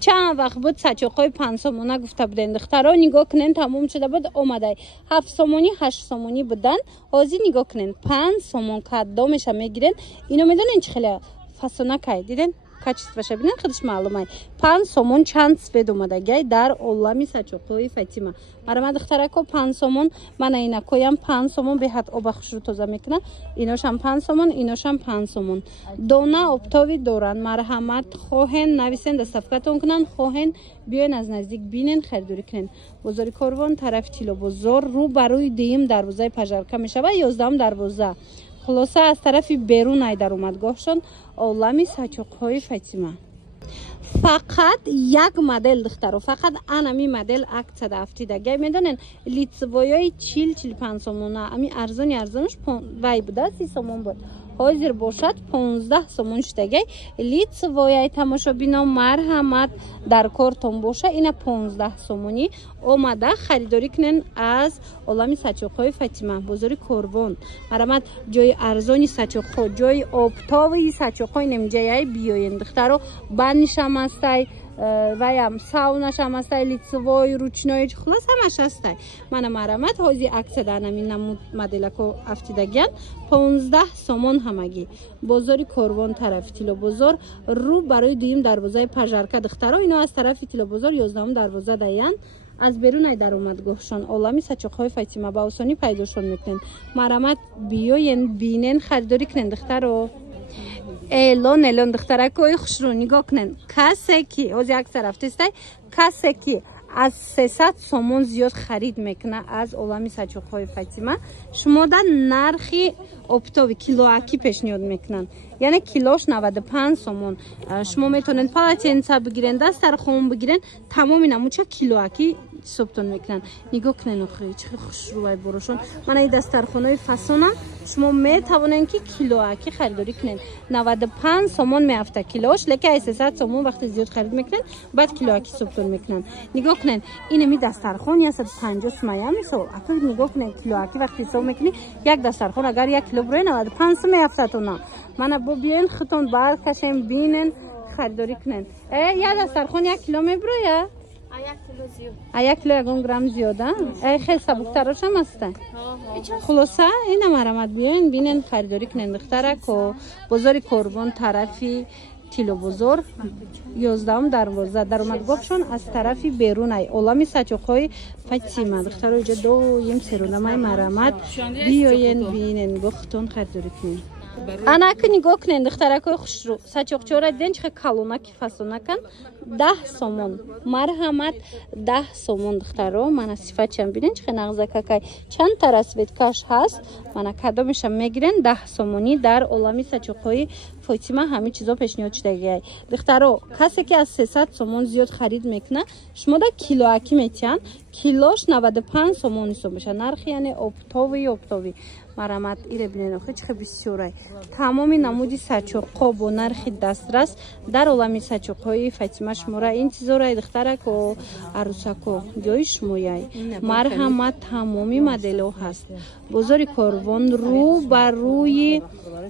چند وقت بود سچوقای 5 سومونه گفته بودن دخترها نگاه کنین تموم شده بود اومده 7 سومونی 8 سومونی بودن حاضی نگاه کنین 5 سومون کدامش میگیرن اینو میدونین چه خیلی فسونه که دیدن качествоша бинен худиш маълумай 5 сомон чанд сфед омадагай дар олами сачоқои Фатима марама духтарако 5 сомон мана инакоям 5 сомон беҳад оба хушру тоза мекунам иношам 5 сомон иношам 5 сомон дона обтови доранд марҳамат хоҳен нависен дастафкатон кунанд хоҳен биёен аз наздик бинен харидорӣ кунен бозори корвон тарафи тилобозор рӯ ба рӯи дуюм дарвозаи пажарка мешавад 11 дарвоза خلاصه از طرف بیرون ای در اومدگاهشون عالمی سچوقهای فاطمه فقط یک مدل دخترو فقط انمی مدل عکس دافتیدگی میدونن لیتسویای 45 سومونه امی ارزونش وای بوده 30 سومون بود حاضر باشد 15 سومون شدگی لیتسویای تماشابینا مرحمت در کارتون باشه اینا 15 سومونی اومده خریداری کنن از عالمی سچوقهای فاطمه بازار کربون مرحمت جای ارزونی سچوقها جای آبتاوی سچوقهای نمیجایی بیاین دخترو بنش هم هستی ویم ساونش هم هستی لیتسوی روچنای خلاص همش هستی من مرحمت حاضی عکس دانم این نمود مدلکو افتیدگیان 15 سومون همگی بازار کربون طرف تیلو بازار رو برای دویم دروازه پژارکا دخترا اینا از طرف تیلو بازار 11 دروازه دایان از بیرون ای در اومدگاهشان عالمی سچوقهای فاطمه با آسانی پیداشون میکنن مرحمت بیاین بینن خریداری کنن دخترو الان دخترکوی خوشرو نگاه کنن کسی که از یک طرف تستای کسی که از 300 سومون زیاد خرید میکنه از عالمی سچوقهای فاطمه شما در نرخی اپتاوی کیلویی پیشنهاد میکنن یعنی کیلوش 95 سومون شما میتونن پالاتینسا بگیرن دسترخوان بگیرن تمام نموچه کیلویی صبتون میکنن نگاه کنن آخه چه خوشروی براشون من این دسترخوانای فسونه شما میتونن که کیلویی خریداری کنن 95 سومون میافته کیلوش لیکن 300 سومون وقتی زیاد خرید میکنن بعد کیلویی صبتون میکنن نگاه کنن این می دسترخوان یا 150 سومیا میشه اگه نگاه کنن کیلویی وقتی حساب میکنی یک دسترخوان اگر 1 کیلو برای 95 میافته تو نه من با بیان خطون بار کشم بینن خریداری کنن یا دسترخوان 1 کیلو میبره 1 کیلو 1 گرم زیاده خیلی سبکترش هم هسته خلاصه این مرحمت بیاین بینن خریداری کنن دخترکو بازار کربون طرفی تیلو بزرگ 11 دروازه در اومدگاهشون از طرفی بیرون ای عالمی سچوقهای فاطمه دخترو اینجا دویم سرونمای مرحمت بیاین بینن گفتون خریداری کنین انا که نگاه کنین دخترکای خوشرو سچوقچورا دیدن چه کالونا کی فسونا کن 10 سومون مرحمت 10 سومون دخترو من صفت چم ببینین چه نغزکای چند تا رسویدکاش هست من کدومش میگیرن 10 سومونی در عالمی سچوقهای فاطمه همه چیزا پیشنهاد شده دخترو کسی که از 300 سومون زیاد خرید میکنه شما در کیلویی میتین کیلوش 95 سومون حساب میشه نرخ یعنی اپتاوی مرحمت ایره بینین آخه چه بسیاره تمامی نمودی سچوقها با نرخ دسترس در عالمی سچوقهای فاطمه شماره این چیزا را دخترکو عروسکو جای شمایه مرحمت تمامی مدلو هست بازار کربون رو بر روی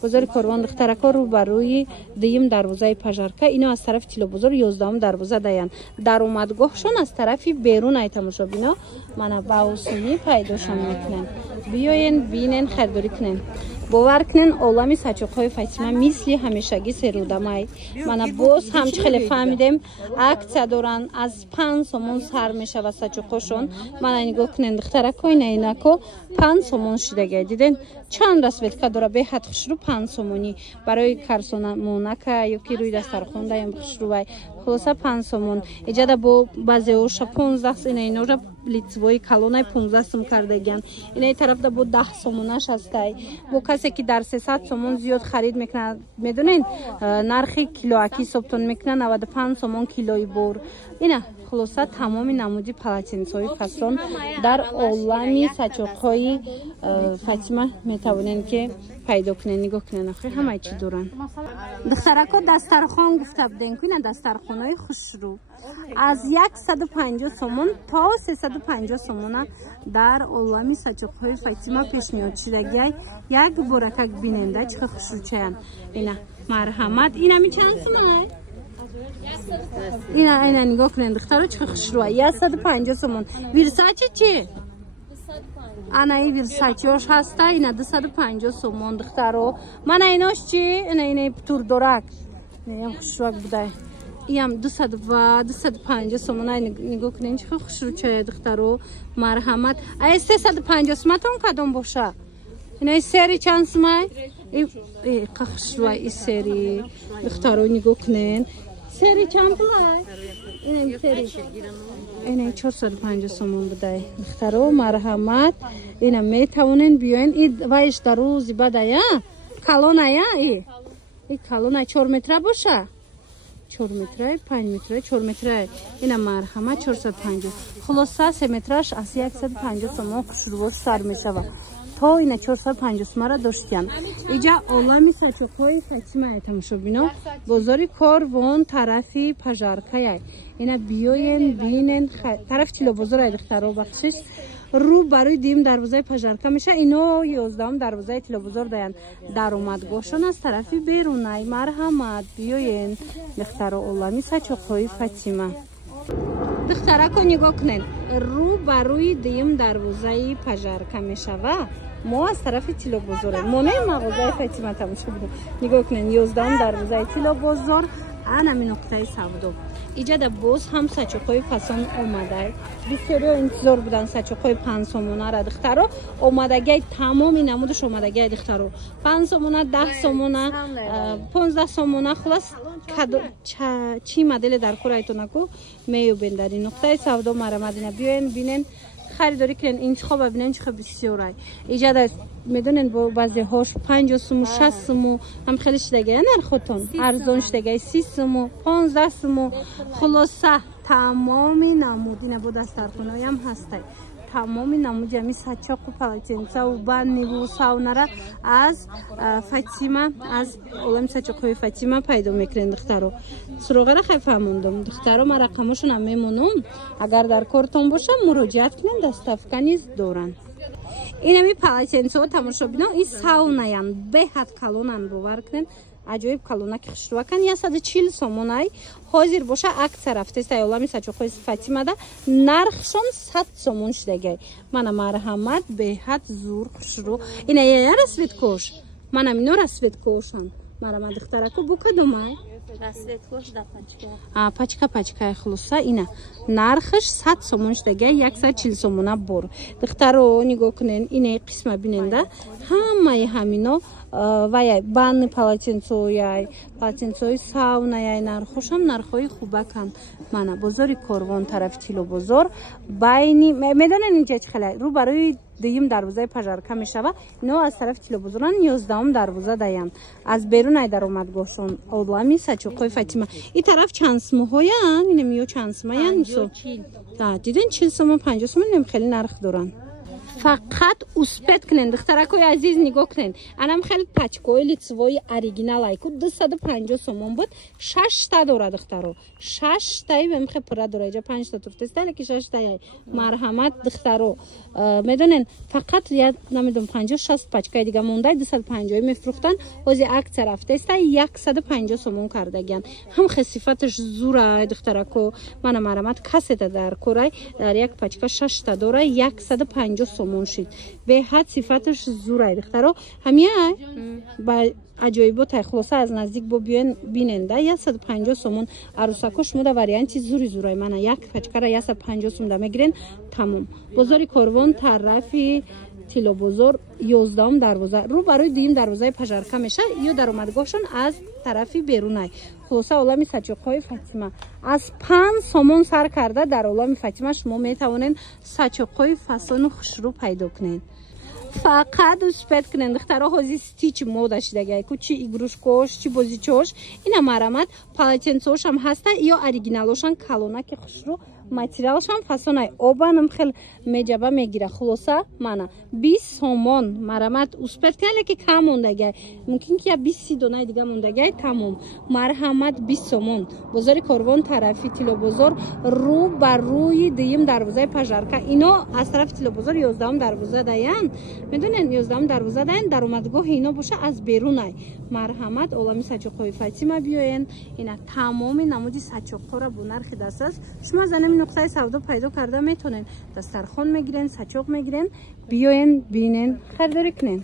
بازار کربون دخترکا رو بر روی دویم دروازه پژارکا اینا از طرف تیلو بازار 11 دروازه دایان در اومدگاهشون از طرفی بیرون ای تماشابینا من با آسونی پیداشون میکنن بیاین بینن خریداری کنن باور کنن عالمی سچوقهای فاطمه مثل همیشگی سرودمای من باز هم خیلی فهمیدم عکس دارن از 5 سومون سر میشه و سچوقشون من نگاه کنن دخترکای اینکو 5 سومون شده دیدن چند رسویت که داره به حد خوشرو 5 سومونی برای کارسونا مونکا یا کی روی دسترخوان دایم خوشرو وای خلاصه 5 سومون اجازه با بعضی اوش 15 اینا رو لیتسوی کالونای 15 سوم کردگن این طرف ده با 10 سومونش هستای با کسی که در 300 سومون زیاد خرید میکنه میدونین نرخ کیلویی صبتون میکنه 95 سومون کیلویی بور اینا خلاصه تمامی نمودی پلاتینسوی فسون در عالمی سچوقهای فاطمه میتونین که پیدا کنین نگاه کنین آخه همه چی دارن دخترکا دسترخوان گفته بودن که دسترخوانای خوشرو از 150 سومون تا 350 سومون در عالمی سچوقهای فاطمه پیشنهاد شده یک بورکک بیننده چه خوشرو چین اینا مرحمت اینا می چند سومه اینا نگاه کنین دخترا چه خوشروه 150 سومون ویرساچی چی؟ انا ای ویرساچیوش هسته اینا 250 سومون دخترو من ایناش چی؟ اینا تور نیم خوشروه بوده ایم 250 سومون نگاه کنین چه خوشرو چه دخترو مرحمت ای 350 سومتون کدوم باشه اینا سری چند سومه؟ ای خوشروه ای سری دخترو نگاه کنین سری چند پلای؟ اینم سری اینه 450 سومون بوده دخترو مرحمت اینم میتونین بیاین این وایش در روزی بده یا کالونه یا این کالونه 4 متره باشه 4 متره 5 متره 4 متره اینم مرحمت 450 خلاصه 3 مترش از 150 سومون خوشروش سر میشوه تا اینا 450 سومه را داشتن اینجا عالمی ساچوقای فاطمه تماشا بینو بازار کاروان طرفی پژارکای اینا بیاین بینن طرف تیلو بازار دخترو بخشش رو برای دیم دروازه پژارکا میشه اینو 11 دروازه تیلو بازار داین در اومدگاهشون از طرفی بیرونای مرحمت بیاین دخترو عالمی ساچوقای فاطمه دخترا کو نگاه کنین رو برای دیم دروازه پژارکا میشوه ما از طرف تیلو بازار ما نه مغازه فاطمه تماشا بودیم نگاه کنین 11 دروازه تیلو بازار انا می نقطه سودا اینجا در باز هم ساچوقای فسان اومده بسیاری انتظار بودن ساچوقای 5 سومونه را دخترو اومدگی تمامی نمودش اومدگی دخترو 5 سومونه 10 سومونه 15 سومونه خلاص چی مدل در خورایتون کو میوبین در این نقطه سودا مرامدینه بیاین بینن خریداری کنین انتخاب ببینین چه بسیاره ایجاد میدونین با بعضی هاش 5 سومو 6 سومو هم خیلی شدگی نرخوتون ارزون شدگی 30 سومو 15 سومو خلاصه تمامی نمودین با دسترخونه‌ای هم هسته تمامی نمود جمعی ساچاق و پلاتینسا و بانی و ساونره از فاطمه از علم ساچاقوی فاطمه پیدا میکنین دخترو سروغه را خیلی فهموندم دخترو ما رقمشون هم میمونم اگر در کارتون باشه مراجعت کنین دستافکنیز دورن اینمی پلاتینسا تماشا بینم این ساونایان به حد کلونن باور کنین عجایب کلونه که خشتوا کن 140 سومونای حاضر باشه اکثر رفته است ایالمی ساچوقای فاطمه ده نرخشون 100 سومون شدگی من مرحمت به حد زور خشرو اینا یه رسوید کوش من اینو رسوید کوشم مرحمت دخترکو بو کدومای رسوید کوش ده پاچکا خلاصه اینا نرخش 100 سومون شدگی 140 سومونه بر دخترو نگاه کنین اینه قسمه بیننده همه همینو وای بان پلاتینسوی ساونای نرخوشم نرخوی خوبه کن من بازار کاروان طرف تیلو بازار بینی میدونین اینجا چه خیلی رو برای دیم دروازه پژارکا میشوه اینو از طرف تیلو بازارن 11 دروازه داین از بیرون ای در اومدگاهشون اولمی ساچوقای فاطمه این طرف چند سموهاین اینه میو چند سماین میسو دیدین 40 سوم 50 سوم خیلی نرخ دارن فقط اسپت کنین دخترکوی عزیز نگاه کنین انم خیلی پچکوی لیتسوی اوریجینال ایکو 250 سومون بود 6 تا داره دخترو 6 تایی بهم خیلی پره داره اینجا 5 تا توفته است که 6 تایی مرحمت دخترو میدونین فقط یاد نمیدونم 50 60 پچکای دیگه مونده 250 میفروختن واسه اکثر رفته است 150 سومون کردگن هم خصیفتش زوره دخترکو من مرحمت کسی در کورای در یک پچکا 6 تا داره 150 سومون شد به حد صفتش زوره دخترو همیه با عجایبات خلاصه از نزدیک با بیننده 150 سومون عروسکش موده وریانتی زوری من یک پچکره 150 سومون میگیرین تمام بازار کاروان طرفی تیلو بازار 11 دروازه رو برای دیم دروازه پژارکا میشه یا در اومدگاهشون از طرفی بیرونای خلاصه عالمی ساچوقای فاطمه از 5 سومون سر کرده در عالم فاطمه شما میتونین ساچوقای فسان و خوشرو پیدا کنین فقط اسپت کنین دخترها حاضی استیچ موده شدگی که چی ایگروشکوش چی بازیچوش اینا مرامت پالاتینسوش هم هسته یا اوریجینالوشان کلونه که خوشرو ماتریالش هم فسانای آبانم خیلی میجبه میگیره خلاصه منه 20 سومون مرامت اسپت کنه که کم موندگی ممکن که 20 دونه دیگه موندگی تمام مرحمت 20 سومون بازار کاروان طرفی تیلو بازار رو بر روی دیم دروازه پژارکا اینا از طرف تیلو بازار 11 دروازه داین میدونین 11 دروازه دارین درآمدگاه اینا باشه از بیرونای مرحمت عالمی ساچوقای فاطمه بیاین اینا تمام نمودی ساچوقا را با نرخ دست است شما زنم نقطه سودا پیدا کرده میتونین دسترخوان میگیرین ساچوق میگیرین بیاین ببینین خریداری کنین